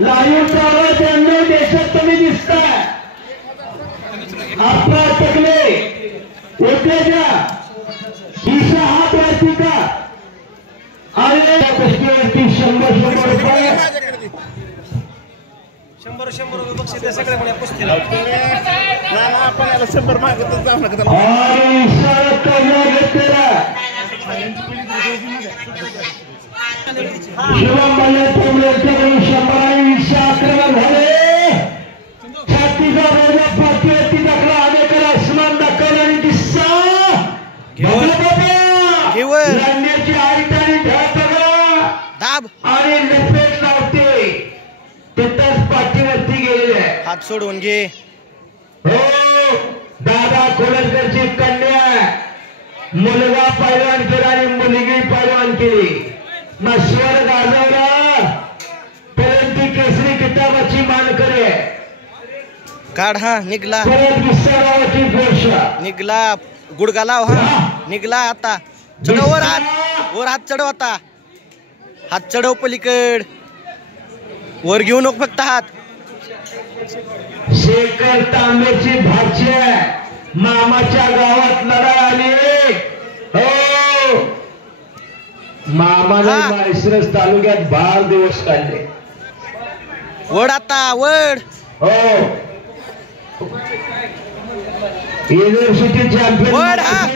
Live tower 92 देशात तुम्ही दिसताय. आपला टकले उद्याच्या ईशा हात वरती का आणि कुस्तीवरती 100 रुपये 100 रुपये बक्षीस द्या सगळ्या कुस्तीला. आपण याला 100 मागतच जाऊ नका. आणि इशारा करण्यात घेतलेला शिवम बल्लेकडून 100 आणि 20 आक्रमण झाले. छातीचा रोजा पाठीवरती दाखला अनेकर आसमान दाखवला आणि दिसा लढण्याची आईट आणि ढाप दाब आणि लपेट लावते तिथंच पाठीवरती गेलेले आहे. हात सोडून घे. हो दादा कोलरकरची कन्या मुलगा पैलवान केला आणि मुलगी पैलवान केली. स्वर गाजवला परंतु केसरी किताबाची मानकरी आहे. काढ. हा निघला विस्तारावरची गोष्ट निघला. गुडगा लाव. हा निघला. आता चढव वर हात. वर हात चढव. आता हात चढव पलीकड. वर घेऊ नको फक्त हात. शेखर तांबेची भाची आहे. मामाच्या गावात लढाई आली. हो मामाने माळशिरस तालुक्यात 12 दिवस काढले. वड आता वड. हो युनिव्हर्सिटी चॅम्पियन वड. हा